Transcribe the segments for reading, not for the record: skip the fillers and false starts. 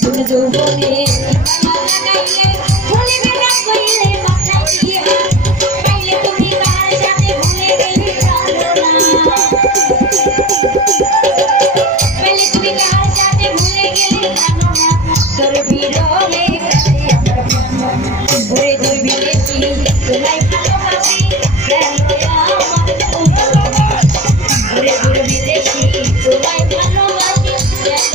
নতুন যৌবনে মায়া লাগাইলে ভুলিবে না কইলে মাথায় দিয়া গাইলে তুমি কার সাথে ভুলে গেলে জানো না গাইলে তুমি কার সাথে ভুলে গেলে জানো না তোর বিরহে কাছে আমার প্রাণ ওরে তোর বিদেশি তোমায় ভালোবাসি কেন আমার ওরে তোর বিদেশি তোমায় ভালোবাসি কেন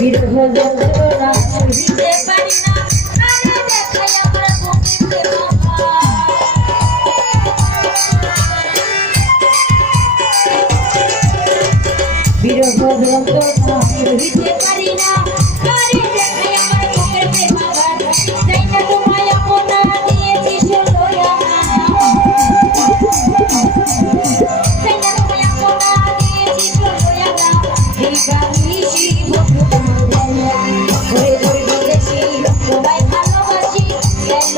বিরহ যন্ত্রণা সহিতে পারি না কানে দেখাই আমার বুকেতে বাবা বিরহ যন্ত্রণা সহিতে পারি না কানে দেখাই আমার বুকেতে বাবা যাই না তোমায় আপনা দিয়েছি ষোলোয়া যাই না তোমায় আপনা দিয়েছি ষোলোয়া এই বালিশি ওরে তোর বিদেশি তোমায় ভালোবাসি গেল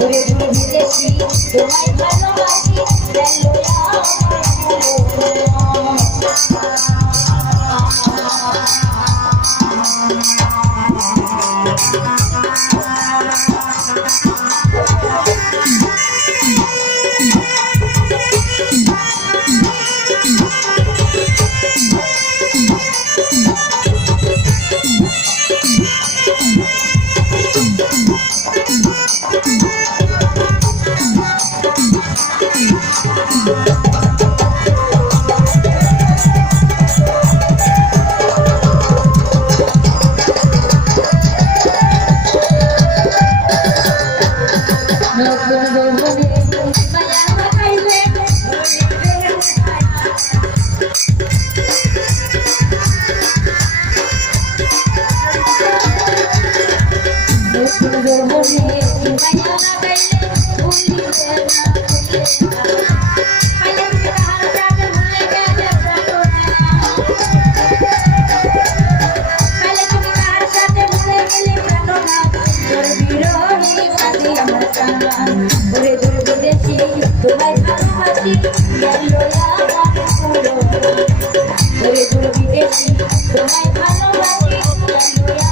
ওরে তোর বিদেশি তোমায় ভালোবাসি গেল ওরে তোর বিদেশি তোমায় ভালোবাসি গেল ওরে তোর বিদেশি তোমায় ভালোবাসি গেল